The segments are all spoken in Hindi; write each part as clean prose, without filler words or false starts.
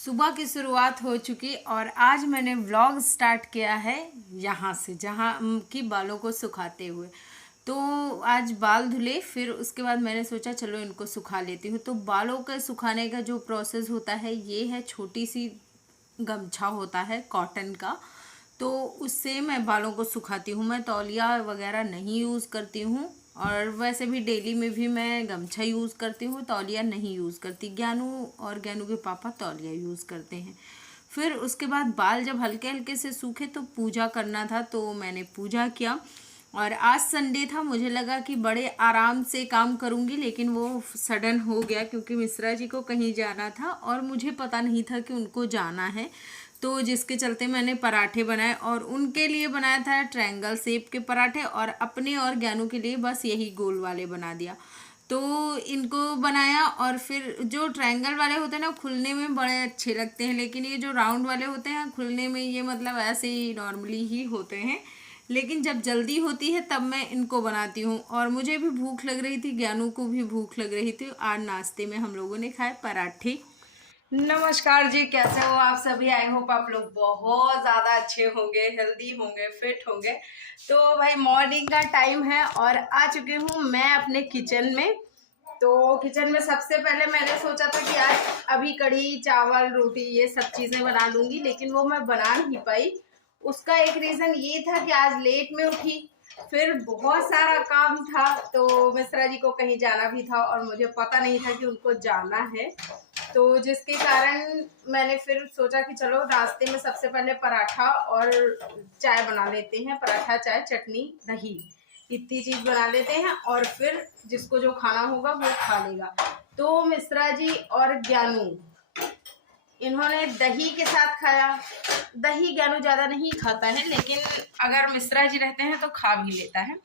सुबह की शुरुआत हो चुकी और आज मैंने व्लॉग स्टार्ट किया है यहाँ से, जहाँ कि बालों को सुखाते हुए। तो आज बाल धुले, फिर उसके बाद मैंने सोचा चलो इनको सुखा लेती हूँ। तो बालों के सुखाने का जो प्रोसेस होता है ये है, छोटी सी गमछा होता है कॉटन का, तो उससे मैं बालों को सुखाती हूँ। मैं तौलिया वगैरह नहीं यूज़ करती हूँ, और वैसे भी डेली में भी मैं गमछा यूज़ करती हूँ, तौलिया नहीं यूज़ करती। ज्ञानू और ज्ञानू के पापा तौलिया यूज़ करते हैं। फिर उसके बाद बाल जब हल्के हल्के से सूखे तो पूजा करना था, तो मैंने पूजा किया। और आज संडे था, मुझे लगा कि बड़े आराम से काम करूंगी, लेकिन वो सडन हो गया क्योंकि मिश्रा जी को कहीं जाना था और मुझे पता नहीं था कि उनको जाना है। तो जिसके चलते मैंने पराठे बनाए, और उनके लिए बनाया था ट्रायंगल शेप के पराठे, और अपने और ज्ञानू के लिए बस यही गोल वाले बना दिया। तो इनको बनाया, और फिर जो ट्रायंगल वाले होते हैं ना, खुलने में बड़े अच्छे लगते हैं, लेकिन ये जो राउंड वाले होते हैं खुलने में ये मतलब ऐसे ही नॉर्मली ही होते हैं। लेकिन जब जल्दी होती है तब मैं इनको बनाती हूँ। और मुझे भी भूख लग रही थी, ज्ञानू को भी भूख लग रही थी। आज नाश्ते में हम लोगों ने खाए पराठे। नमस्कार जी, कैसे हो आप सभी? आई होप आप लोग बहुत ज़्यादा अच्छे होंगे, हेल्दी होंगे, फिट होंगे। तो भाई मॉर्निंग का टाइम है और आ चुकी हूँ मैं अपने किचन में। तो किचन में सबसे पहले मैंने सोचा था कि आज अभी कढ़ी चावल रोटी ये सब चीज़ें बना लूँगी, लेकिन वो मैं बना नहीं पाई। उसका एक रीज़न ये था कि आज लेट में उठी, फिर बहुत सारा काम था, तो मिश्रा जी को कहीं जाना भी था और मुझे पता नहीं था कि उनको जाना है। तो जिसके कारण मैंने फिर सोचा कि चलो रास्ते में सबसे पहले पराठा और चाय बना लेते हैं। पराठा, चाय, चटनी, दही, इतनी चीज बना लेते हैं, और फिर जिसको जो खाना होगा वो खा लेगा। तो मिश्रा जी और ज्ञानू, इन्होंने दही के साथ खाया। दही ज्ञानू ज्यादा नहीं खाता है, लेकिन अगर मिश्रा जी रहते हैं तो खा भी लेता है।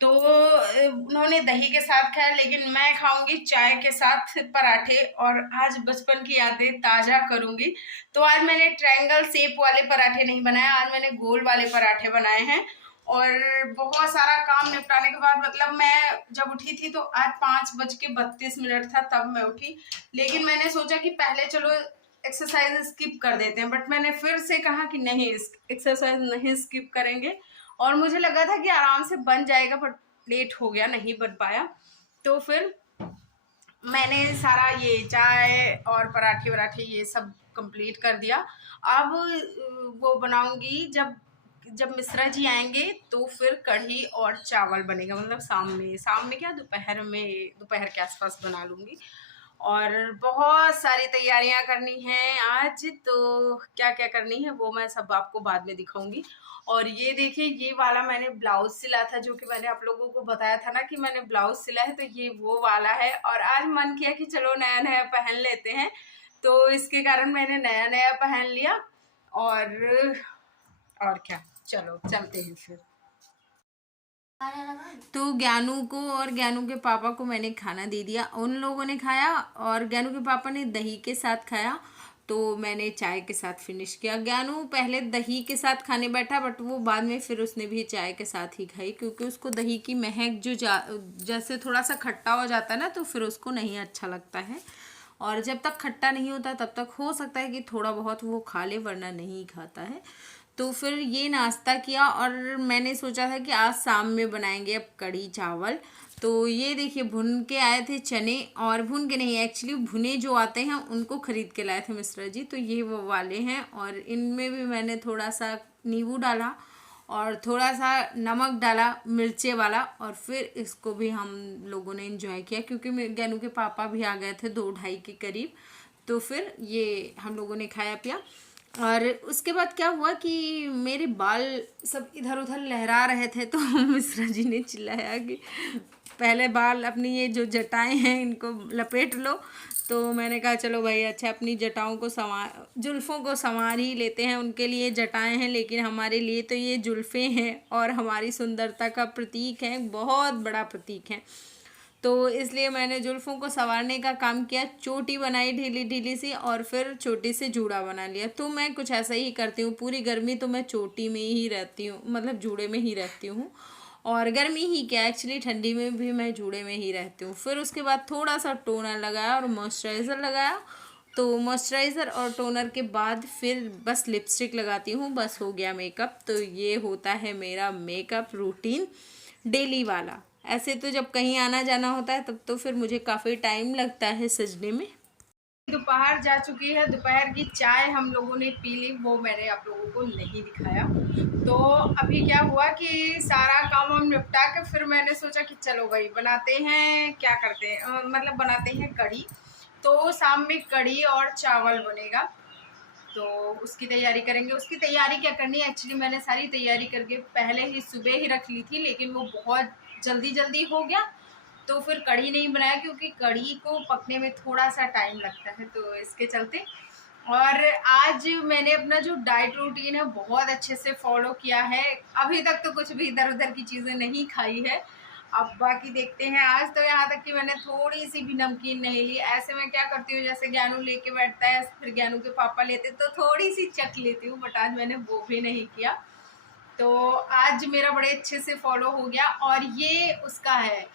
तो उन्होंने दही के साथ खाया, लेकिन मैं खाऊंगी चाय के साथ पराठे, और आज बचपन की यादें ताज़ा करूंगी। तो आज मैंने ट्रायंगल शेप वाले पराठे नहीं बनाए, आज मैंने गोल वाले पराठे बनाए हैं। और बहुत सारा काम निपटाने के बाद, मतलब मैं जब उठी थी तो आज 5:32 था तब मैं उठी। लेकिन मैंने सोचा कि पहले चलो एक्सरसाइज स्किप कर देते हैं, बट मैंने फिर से कहा कि नहीं, एक्सरसाइज नहीं स्किप करेंगे। और मुझे लगा था कि आराम से बन जाएगा, बट लेट हो गया, नहीं बन पाया। तो फिर मैंने सारा ये चाय और पराठे वराठे ये सब कंप्लीट कर दिया। अब वो बनाऊंगी जब जब मिश्रा जी आएंगे, तो फिर कढ़ी और चावल बनेगा, मतलब शाम में क्या, दोपहर के आसपास बना लूंगी। और बहुत सारी तैयारियां करनी हैं आज, तो क्या क्या करनी है वो मैं सब आपको बाद में दिखाऊंगी। और ये देखिए, ये वाला मैंने ब्लाउज सिला था, जो कि मैंने आप लोगों को बताया था ना कि मैंने ब्लाउज सिला है, तो ये वो वाला है। और आज मन किया कि चलो नया नया पहन लेते हैं, तो इसके कारण मैंने नया नया पहन लिया। और क्या, चलो चलते हैं फिर। तो ज्ञानू को और ज्ञानू के पापा को मैंने खाना दे दिया, उन लोगों ने खाया, और ज्ञानू के पापा ने दही के साथ खाया, तो मैंने चाय के साथ फिनिश किया। ज्ञानू पहले दही के साथ खाने बैठा, बट वो बाद में फिर उसने भी चाय के साथ ही खाई, क्योंकि उसको दही की महक जो जैसे थोड़ा सा खट्टा हो जाता है ना, तो फिर उसको नहीं अच्छा लगता है। और जब तक खट्टा नहीं होता तब तक हो सकता है कि थोड़ा बहुत वो खा ले, वरना नहीं खाता है। तो फिर ये नाश्ता किया, और मैंने सोचा था कि आज शाम में बनाएंगे अब कढ़ी चावल। तो ये देखिए, भुन के आए थे चने, और भुन के नहीं, एक्चुअली भुने जो आते हैं उनको खरीद के लाए थे मिश्रा जी, तो ये वो वाले हैं। और इनमें भी मैंने थोड़ा सा नींबू डाला और थोड़ा सा नमक डाला मिर्चे वाला, और फिर इसको भी हम लोगों ने एंजॉय किया, क्योंकि ज्ञानू के पापा भी आ गए थे 2-2:30 के करीब। तो फिर ये हम लोगों ने खाया पिया। और उसके बाद क्या हुआ कि मेरे बाल सब इधर उधर लहरा रहे थे, तो मिश्रा जी ने चिल्लाया कि पहले बाल अपनी ये जो जटाएं हैं इनको लपेट लो। तो मैंने कहा चलो भाई, अच्छा अपनी जटाओं को जुल्फ़ों को संवार ही लेते हैं। उनके लिए जटाएं हैं, लेकिन हमारे लिए तो ये जुल्फ़ें हैं, और हमारी सुंदरता का प्रतीक है, बहुत बड़ा प्रतीक है। तो इसलिए मैंने जुल्फ़ों को संवारने का काम किया, चोटी बनाई ढीली ढीली सी, और फिर चोटी से जूड़ा बना लिया। तो मैं कुछ ऐसा ही करती हूँ, पूरी गर्मी तो मैं चोटी में ही रहती हूँ, मतलब जूड़े में ही रहती हूँ। और गर्मी ही क्या, एक्चुअली ठंडी में भी मैं जूड़े में ही रहती हूँ। फिर उसके बाद थोड़ा सा टोनर लगाया और मॉइस्चराइज़र लगाया, तो मॉइस्चराइज़र और टोनर के बाद फिर बस लिपस्टिक लगाती हूँ, बस हो गया मेकअप। तो ये होता है मेरा मेकअप रूटीन डेली वाला। ऐसे तो जब कहीं आना जाना होता है तब तो फिर मुझे काफ़ी टाइम लगता है सजने में। दोपहर जा चुकी है, दोपहर की चाय हम लोगों ने पी ली, वो मैंने आप लोगों को नहीं दिखाया। तो अभी क्या हुआ कि सारा काम हम निपटा के फिर मैंने सोचा कि चलो भाई बनाते हैं, क्या करते हैं, मतलब बनाते हैं कढ़ी। तो शाम में कढ़ी और चावल बनेगा, तो उसकी तैयारी करेंगे। उसकी तैयारी क्या करनी है, एक्चुअली मैंने सारी तैयारी करके पहले ही सुबह ही रख ली थी, लेकिन वो बहुत जल्दी जल्दी हो गया, तो फिर कढ़ी नहीं बनाया क्योंकि कढ़ी को पकने में थोड़ा सा टाइम लगता है, तो इसके चलते। और आज मैंने अपना जो डाइट रूटीन है बहुत अच्छे से फॉलो किया है। अभी तक तो कुछ भी इधर उधर की चीज़ें नहीं खाई है, अब बाकी देखते हैं। आज तो यहाँ तक कि मैंने थोड़ी सी भी नमकीन नहीं ली। ऐसे मैं क्या करती हूँ, जैसे ज्ञानू लेके बैठता है फिर ज्ञानू के पापा लेते तो थोड़ी सी चख लेती हूँ, बट आज मैंने वो भी नहीं किया। तो आज मेरा बड़े अच्छे से फॉलो हो गया। और ये उसका है,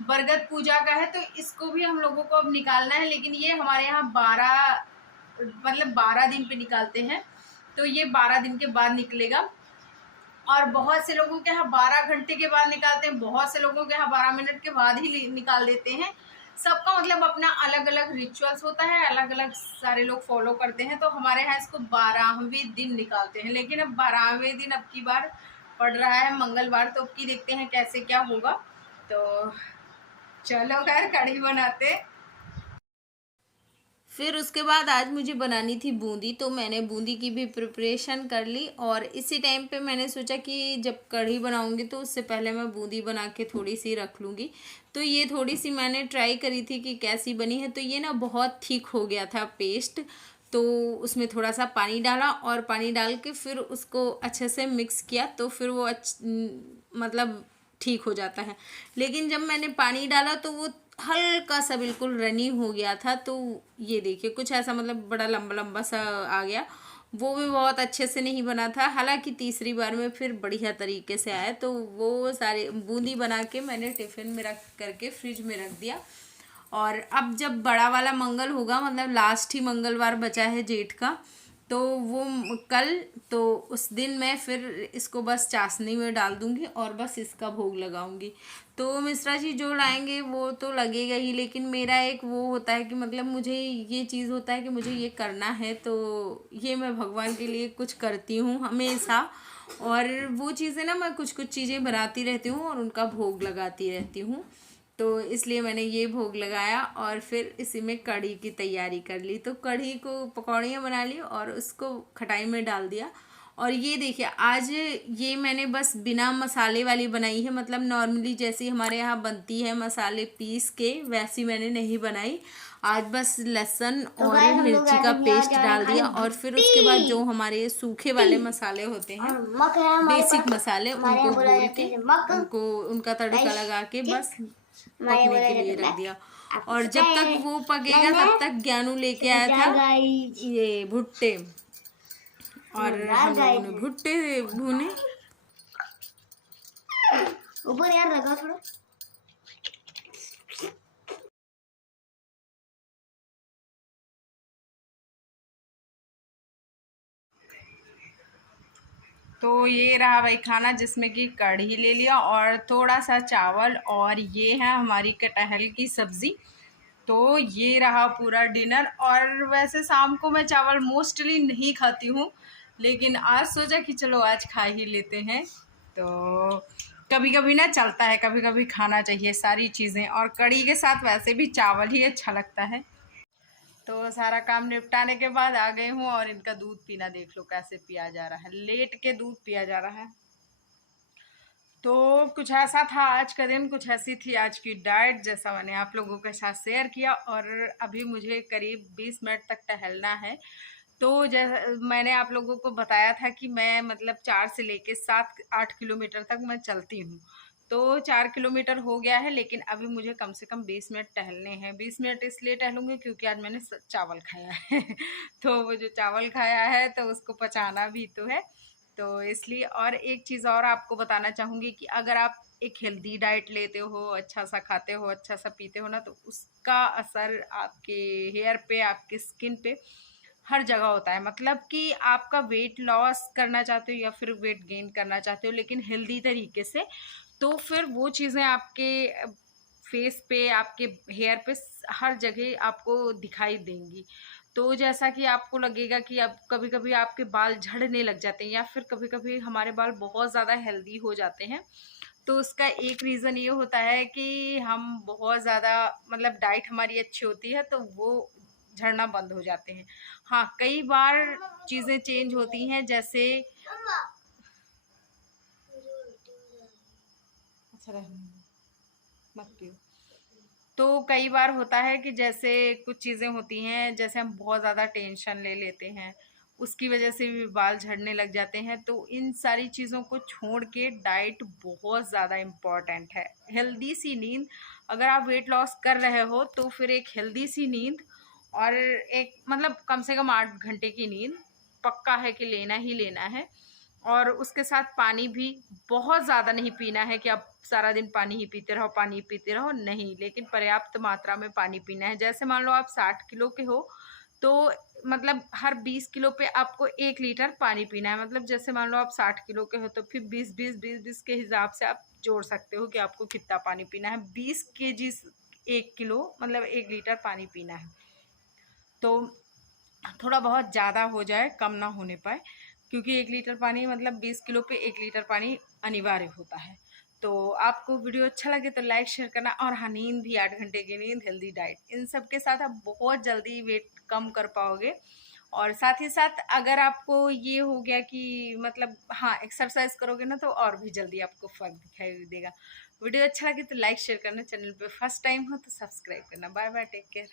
बरगद पूजा का है, तो इसको भी हम लोगों को अब निकालना है, लेकिन ये हमारे यहाँ 12 दिन पे निकालते हैं, तो ये 12 दिन के बाद निकलेगा। और बहुत से लोगों के यहाँ 12 घंटे के बाद निकालते हैं, बहुत से लोगों के यहाँ 12 मिनट के बाद ही निकाल देते हैं। सबका मतलब अपना अलग अलग रिचुअल्स होता है, अलग अलग सारे लोग फॉलो करते हैं। तो हमारे यहाँ इसको 12वें दिन निकालते हैं, लेकिन अब 12वें दिन अब की बार पड़ रहा है मंगलवार, तो अब की देखते हैं कैसे क्या होगा। तो चलो खैर कढ़ी बनाते। फिर उसके बाद आज मुझे बनानी थी बूंदी, तो मैंने बूंदी की भी प्रिपरेशन कर ली। और इसी टाइम पे मैंने सोचा कि जब कढ़ी बनाऊंगी तो उससे पहले मैं बूंदी बना के थोड़ी सी रख लूँगी। तो ये थोड़ी सी मैंने ट्राई करी थी कि कैसी बनी है, तो ये ना बहुत थिक हो गया था पेस्ट। तो उसमें थोड़ा सा पानी डाला और पानी डाल के फिर उसको अच्छे से मिक्स किया, तो फिर वो मतलब ठीक हो जाता है। लेकिन जब मैंने पानी डाला तो वो हल्का सा बिल्कुल रनी हो गया था। तो ये देखिए कुछ ऐसा मतलब बड़ा लंबा लंबा सा आ गया, वो भी बहुत अच्छे से नहीं बना था। हालांकि तीसरी बार में फिर बढ़िया तरीके से आया। तो वो सारे बूंदी बना के मैंने टिफ़िन में रख करके फ्रिज में रख दिया। और अब जब बड़ा वाला मंगल होगा, मतलब लास्ट ही मंगलवार बचा है जेठ का, तो वो कल, तो उस दिन मैं फिर इसको बस चाशनी में डाल दूंगी और बस इसका भोग लगाऊंगी। तो मिश्रा जी जो लाएंगे वो तो लगेगा ही, लेकिन मेरा एक वो होता है कि मतलब मुझे ये चीज़ होता है कि मुझे ये करना है, तो ये मैं भगवान के लिए कुछ करती हूँ हमेशा। और वो चीज़ें ना मैं कुछ कुछ चीज़ें बनाती रहती हूँ और उनका भोग लगाती रहती हूँ। तो इसलिए मैंने ये भोग लगाया और फिर इसी में कढ़ी की तैयारी कर ली। तो कढ़ी को पकौड़ियाँ बना ली और उसको खटाई में डाल दिया। और ये देखिए आज ये मैंने बस बिना मसाले वाली बनाई है, मतलब नॉर्मली जैसी हमारे यहाँ बनती है मसाले पीस के, वैसी मैंने नहीं बनाई। आज बस लहसुन और मिर्ची का पेस्ट डाल दिया और फिर उसके बाद जो हमारे सूखे वाले मसाले होते हैं, बेसिक मसाले, उनको भून के उनको उनका तड़का लगा के बस पकने के लिए रख दिया। और जब तक वो पकेगा तब तक ज्ञानू लेके आया था ये भुट्टे, और हम लोगों ने भुट्टे भुने। ऊपर यार लगा थोड़ा। तो ये रहा भाई खाना, जिसमें कि कढ़ी ले लिया और थोड़ा सा चावल, और ये है हमारी कटहल की सब्ज़ी। तो ये रहा पूरा डिनर। और वैसे शाम को मैं चावल मोस्टली नहीं खाती हूँ, लेकिन आज सोचा कि चलो आज खा ही लेते हैं। तो कभी कभी ना चलता है, कभी कभी खाना चाहिए सारी चीज़ें, और कढ़ी के साथ वैसे भी चावल ही अच्छा लगता है। तो सारा काम निपटाने के बाद आ गई हूँ, और इनका दूध पीना देख लो कैसे पिया जा रहा है, लेट के दूध पिया जा रहा है। तो कुछ ऐसा था आज का दिन, कुछ ऐसी थी आज की डाइट, जैसा मैंने आप लोगों के साथ शेयर किया। और अभी मुझे करीब 20 मिनट तक टहलना है। तो जैसा मैंने आप लोगों को बताया था कि मैं मतलब 4 से लेके 7-8 किलोमीटर तक मैं चलती हूँ। तो 4 किलोमीटर हो गया है, लेकिन अभी मुझे कम से कम 20 मिनट टहलने हैं। 20 मिनट इसलिए टहलूँगी क्योंकि आज मैंने चावल खाया है तो वो जो चावल खाया है तो उसको पचाना भी तो है, तो इसलिए। और एक चीज़ और आपको बताना चाहूँगी कि अगर आप एक हेल्दी डाइट लेते हो, अच्छा सा खाते हो, अच्छा सा पीते हो ना, तो उसका असर आपके हेयर पे, आपके स्किन पे, हर जगह होता है। मतलब कि आपका वेट लॉस करना चाहते हो या फिर वेट गेन करना चाहते हो लेकिन हेल्दी तरीके से, तो फिर वो चीज़ें आपके फेस पे, आपके हेयर पे, हर जगह आपको दिखाई देंगी। तो जैसा कि आपको लगेगा कि अब कभी कभी आपके बाल झड़ने लग जाते हैं या फिर कभी कभी हमारे बाल बहुत ज़्यादा हेल्दी हो जाते हैं, तो उसका एक रीज़न ये होता है कि हम बहुत ज़्यादा, मतलब डाइट हमारी अच्छी होती है तो वो झड़ना बंद हो जाते हैं। हाँ, कई बार चीज़ें चेंज होती हैं, जैसे अच्छा रहने दो, मत पियो। तो कई बार होता है कि जैसे कुछ चीज़ें होती हैं, जैसे हम बहुत ज़्यादा टेंशन ले लेते हैं, उसकी वजह से भी बाल झड़ने लग जाते हैं। तो इन सारी चीज़ों को छोड़ के डाइट बहुत ज़्यादा इम्पॉर्टेंट है। हेल्दी सी नींद, अगर आप वेट लॉस कर रहे हो तो फिर एक हेल्दी सी नींद और एक मतलब कम से कम 8 घंटे की नींद पक्का है कि लेना ही लेना है। और उसके साथ पानी भी बहुत ज़्यादा नहीं पीना है कि आप सारा दिन पानी ही पीते रहो, पानी पीते रहो, नहीं, लेकिन पर्याप्त मात्रा में पानी पीना है। जैसे मान लो आप 60 किलो के हो तो मतलब हर 20 किलो पे आपको 1 लीटर पानी पीना है। मतलब जैसे मान लो आप 60 किलो के हो तो फिर 20 20 20 20 के हिसाब से आप जोड़ सकते हो कि आपको कितना पानी पीना है। 20 kg 1 किलो मतलब 1 लीटर पानी पीना है। तो थोड़ा बहुत ज़्यादा हो जाए, कम ना होने पाए, क्योंकि 1 लीटर पानी मतलब 20 किलो पे 1 लीटर पानी अनिवार्य होता है। तो आपको वीडियो अच्छा लगे तो लाइक शेयर करना। और हाँ, नींद भी 8 घंटे की नींद, हेल्दी डाइट, इन सब के साथ आप बहुत जल्दी वेट कम कर पाओगे। और साथ ही साथ अगर आपको ये हो गया कि मतलब हाँ एक्सरसाइज करोगे ना तो और भी जल्दी आपको फर्क दिखाई देगा। वीडियो अच्छा लगे तो लाइक शेयर करना, चैनल पे फर्स्ट टाइम हो तो सब्सक्राइब करना। Bye bye, take care.